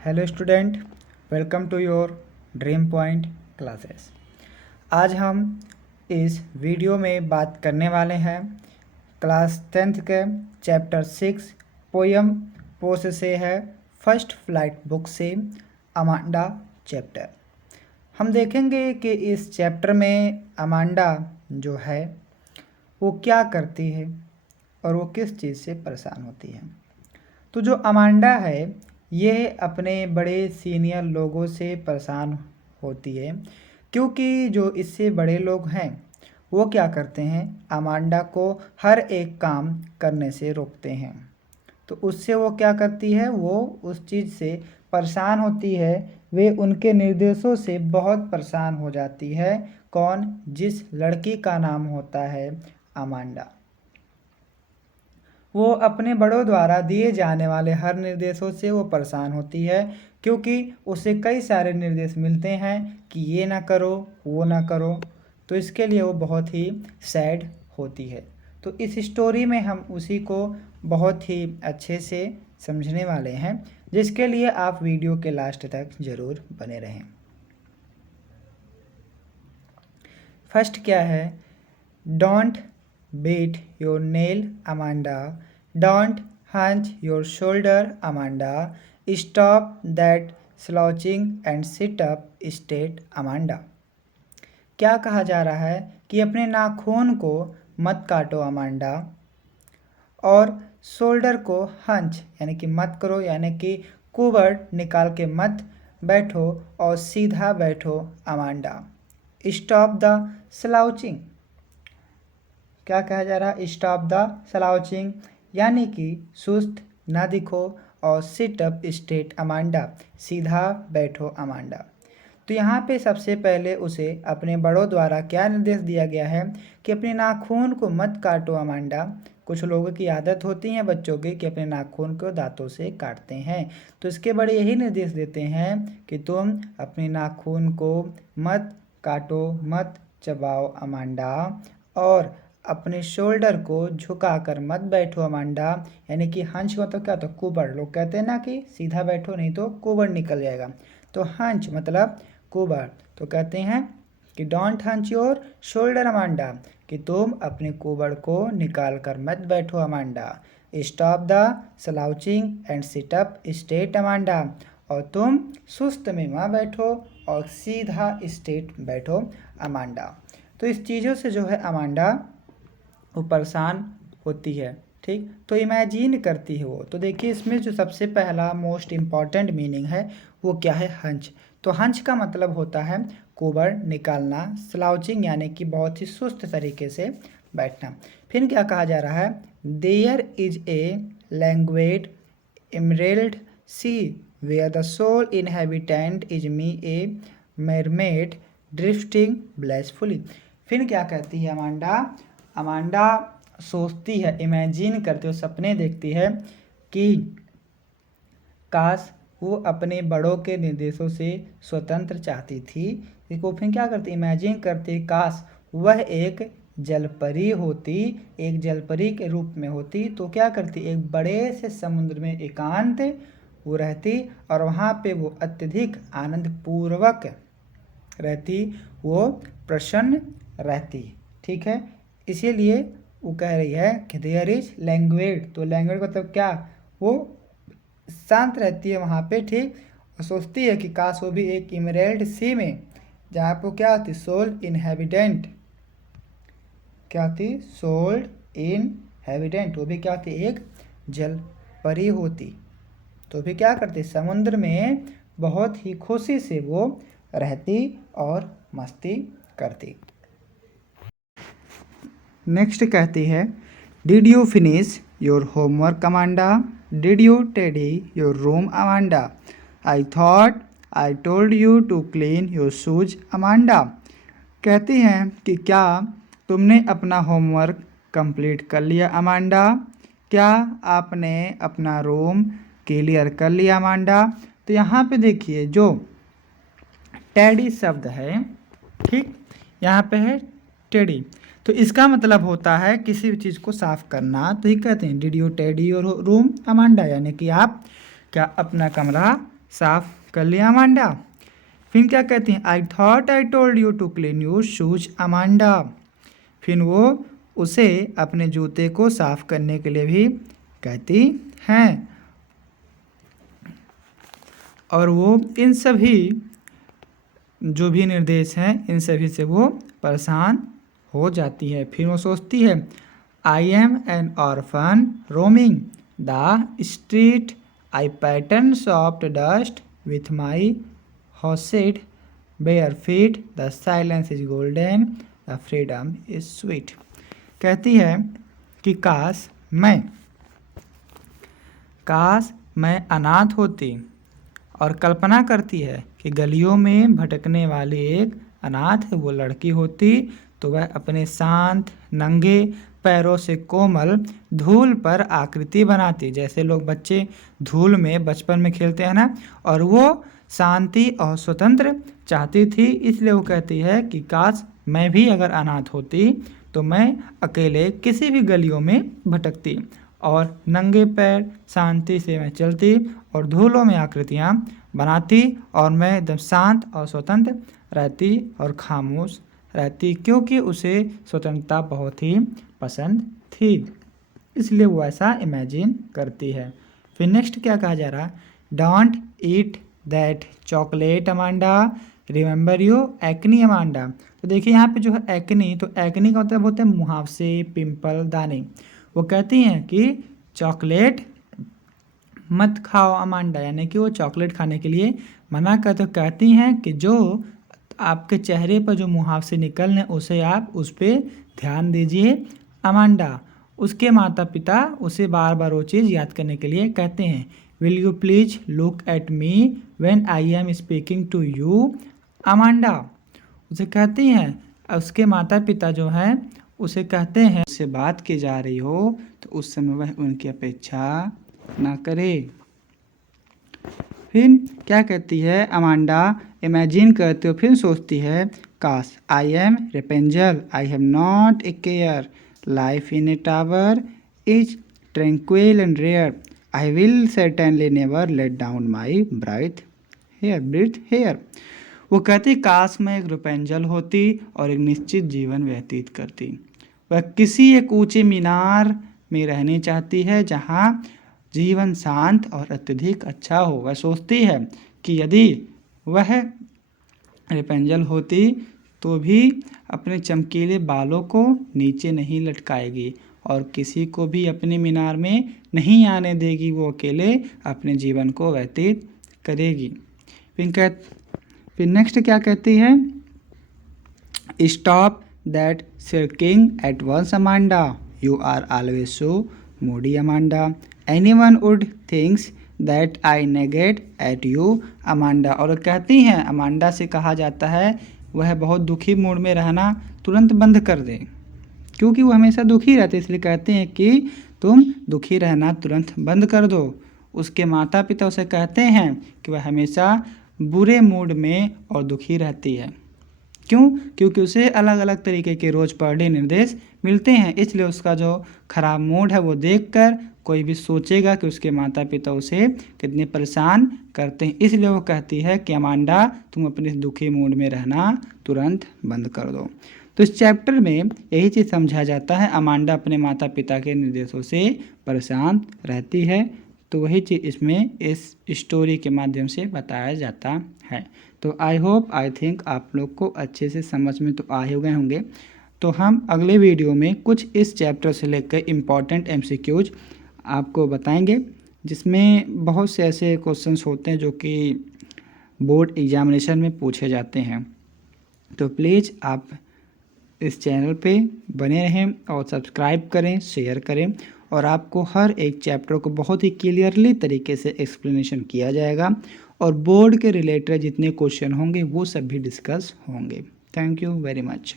Hello student, welcome to your Dream Point classes. आज हम इस वीडियो में बात करने वाले हैं क्लास 10th के चैप्टर 6 पोयम पोस्ट से है फर्स्ट फ्लाइट बुक से अमांडा चैप्टर। हम देखेंगे कि इस चैप्टर में अमांडा जो है वो क्या करती है और वो किस चीज़ से परेशान होती है। तो जो अमांडा है ये अपने बड़े सीनियर लोगों से परेशान होती है, क्योंकि जो इससे बड़े लोग हैं वो क्या करते हैं, अमांडा को हर एक काम करने से रोकते हैं। तो उससे वो क्या करती है, वो उस चीज़ से परेशान होती है। वे उनके निर्देशों से बहुत परेशान हो जाती है। कौन? जिस लड़की का नाम होता है अमांडा। वो अपने बड़ों द्वारा दिए जाने वाले हर निर्देशों से वो परेशान होती है, क्योंकि उसे कई सारे निर्देश मिलते हैं कि ये ना करो, वो ना करो। तो इसके लिए वो बहुत ही सैड होती है। तो इस स्टोरी में हम उसी को बहुत ही अच्छे से समझने वाले हैं, जिसके लिए आप वीडियो के लास्ट तक ज़रूर बने रहें। फर्स्ट क्या है? Don't beat your nail, Amanda. Don't hunch your shoulder, Amanda. Stop that slouching and sit up straight, Amanda. क्या कहा जा रहा है कि अपने नाखून को मत काटो अमांडा, और शोल्डर को हंच यानी कि मत करो, यानी कि कुबड़ निकाल के मत बैठो और सीधा बैठो अमांडा। Stop the slouching. क्या कहा जा रहा है? स्टॉप द स्लाउचिंग, यानी कि सुस्त ना दिखो, और सिट अप स्ट्रेट अमांडा, सीधा बैठो अमांडा। तो यहाँ पे सबसे पहले उसे अपने बड़ों द्वारा क्या निर्देश दिया गया है कि अपने नाखून को मत काटो अमांडा। कुछ लोगों की आदत होती है बच्चों की कि अपने नाखून को दांतों से काटते हैं। तो इसके बड़े यही निर्देश देते हैं कि तुम अपने नाखून को मत काटो, मत चबाओ अमांडा, और अपने शोल्डर को झुकाकर मत बैठो अमांडा। यानी कि हंच का तो क्या होता है? कुबड़। लोग कहते हैं ना कि सीधा बैठो नहीं तो कुबड़ निकल जाएगा। तो हंच मतलब कुबड़। तो कहते हैं कि don't hunch your shoulder Amanda, कि तुम अपने कुबड़ को निकाल कर मत बैठो Amanda. Stop the slouching and sit up straight Amanda, और तुम सुस्त में मत बैठो और सीधा स्ट्रेट बैठो अमांडा। तो इस चीज़ों से जो है अमांडा वो परेशान होती है। ठीक, तो इमेजिन करती है वो। तो देखिए इसमें जो सबसे पहला मोस्ट इम्पॉर्टेंट मीनिंग है वो क्या है? हंच। तो हंच का मतलब होता है कुबड़ निकालना। स्लाउचिंग यानी कि बहुत ही सुस्त तरीके से बैठना। फिर क्या कहा जा रहा है? There is a language emerald sea where the sole inhabitant is me a mermaid drifting blissfully. फिर क्या कहती है अमांडा? अमांडा सोचती है, इमेजिन करती है, सपने देखती है कि काश वो अपने बड़ों के निर्देशों से स्वतंत्र चाहती थी। इसको फिर क्या करती? इमेजिन करती, काश वह एक जलपरी होती, एक जलपरी के रूप में होती। तो क्या करती? एक बड़े से समुद्र में एकांत वो रहती, और वहाँ पे वो अत्यधिक आनंद पूर्वक रहती, वो प्रसन्न रहती। ठीक है, इसीलिए वो कह रही है कि देयर इज लैंग्वेज। तो लैंग्वेज मतलब क्या? वो शांत रहती है वहाँ पे। ठीक, और सोचती है कि काश वो भी एक इमरेल्ड सी में, जहाँ पर क्या होती? Sole inhabitant. क्या होती? Sole inhabitant. वो भी क्या होती? एक जल परी होती। तो भी क्या करती? समुद्र में बहुत ही खुशी से वो रहती और मस्ती करती। नेक्स्ट कहती है, did you finish your homework Amanda? Did you tidy your room Amanda? I thought I told you to clean your shoes Amanda. कहती हैं कि क्या तुमने अपना होमवर्क कंप्लीट कर लिया अमांडा? क्या आपने अपना रूम क्लियर कर लिया अमांडा? तो यहाँ पे देखिए जो टेडी शब्द है, ठीक, यहाँ पे है टेडी। तो इसका मतलब होता है किसी भी चीज़ को साफ करना। तो ये कहते हैं did you tidy your room Amanda, यानी कि आप क्या अपना कमरा साफ कर लिया अमांडा। फिर क्या कहती हैं, I thought I told you to clean your shoes Amanda. फिर वो उसे अपने जूते को साफ करने के लिए भी कहती हैं, और वो इन सभी जो भी निर्देश हैं इन सभी से वो परेशान हो जाती है। फिर वो सोचती है, I am an orphan roaming the street, I pattern soft dust with my hosed bare feet, the silence is golden, the freedom is sweet. कहती है कि काश मैं अनाथ होती, और कल्पना करती है कि गलियों में भटकने वाली एक अनाथ वो लड़की होती तो वह अपने शांत नंगे पैरों से कोमल धूल पर आकृति बनाती, जैसे लोग बच्चे धूल में बचपन में खेलते हैं ना, और वो शांति और स्वतंत्र चाहती थी। इसलिए वो कहती है कि काश मैं भी अगर अनाथ होती तो मैं अकेले किसी भी गलियों में भटकती और नंगे पैर शांति से मैं चलती और धूलों में आकृतियाँ बनाती, और मैं एकदम शांत और स्वतंत्र रहती और खामोश रहती, क्योंकि उसे स्वतंत्रता बहुत ही पसंद थी। इसलिए वो ऐसा इमेजिन करती है। फिर नेक्स्ट क्या कहा जा रहा है, don't eat that chocolate Amanda, remember you acne Amanda. तो देखिए यहाँ पे जो है एक्नी, तो एक्नी का मतलब होता है मुहावसे, पिंपल, दाने। वो कहती हैं कि चॉकलेट मत खाओ अमांडा, यानी कि वो चॉकलेट खाने के लिए मना कर, तो कहती हैं कि जो आपके चेहरे पर जो मुहावसे निकल रहे उसे आप उस पर ध्यान दीजिए अमांडा। उसके माता पिता उसे बार बार वो चीज़ याद करने के लिए कहते हैं, will you please look at me when I am speaking to you Amanda. उसे कहती हैं, उसके माता पिता जो हैं उसे कहते हैं उससे बात की जा रही हो तो उस समय वह उनकी अपेक्षा ना करे। फिर क्या कहती है अमांडा, इमेजिन करते हो, फिर सोचती है, काश I am Rapunzel, I have not a care, life in a tower is tranquil and rare, I will certainly never let down my breath hair. वो कहती काश मैं एक रेपेंजल होती और एक निश्चित जीवन व्यतीत करती। वह किसी एक ऊंचे मीनार में रहनी चाहती है जहाँ जीवन शांत और अत्यधिक अच्छा हो। वह सोचती है कि यदि वह रेपेंजल होती तो भी अपने चमकीले बालों को नीचे नहीं लटकाएगी और किसी को भी अपने मीनार में नहीं आने देगी, वो अकेले अपने जीवन को व्यतीत करेगी। फिर नेक्स्ट क्या कहती है, stop that sulking at once Amanda, you are always so moody Amanda, anyone would thinks that I nagged at you Amanda. और कहती हैं अमांडा से कहा जाता है वह बहुत दुखी मूड में रहना तुरंत बंद कर दे, क्योंकि वो हमेशा दुखी रहते, इसलिए कहते हैं कि तुम दुखी रहना तुरंत बंद कर दो। उसके माता पिता उसे कहते हैं कि वह हमेशा बुरे मूड में और दुखी रहती है। क्यों? क्योंकि उसे अलग अलग तरीके के रोज़ पर डे निर्देश मिलते हैं, इसलिए उसका जो खराब मूड है वो देखकर कोई भी सोचेगा कि उसके माता पिता उसे कितने परेशान करते हैं। इसलिए वो कहती है कि अमांडा तुम अपने दुखी मूड में रहना तुरंत बंद कर दो। तो इस चैप्टर में यही चीज़ समझा जाता है, अमांडा अपने माता पिता के निर्देशों से परेशान रहती है, तो वही चीज़ इसमें इस स्टोरी के माध्यम से बताया जाता है। तो आई होप आई थिंक आप लोग को अच्छे से समझ में तो आ ही गए होंगे। तो हम अगले वीडियो में कुछ इस चैप्टर से लेकर इम्पॉर्टेंट MCQs आपको बताएंगे, जिसमें बहुत से ऐसे क्वेश्चंस होते हैं जो कि बोर्ड एग्जामिनेशन में पूछे जाते हैं। तो प्लीज़ आप इस चैनल पे बने रहें और सब्सक्राइब करें, शेयर करें, और आपको हर एक चैप्टर को बहुत ही क्लियरली तरीके से एक्सप्लेनेशन किया जाएगा और बोर्ड के रिलेटेड जितने क्वेश्चन होंगे वो सब भी डिस्कस होंगे। Thank you very much.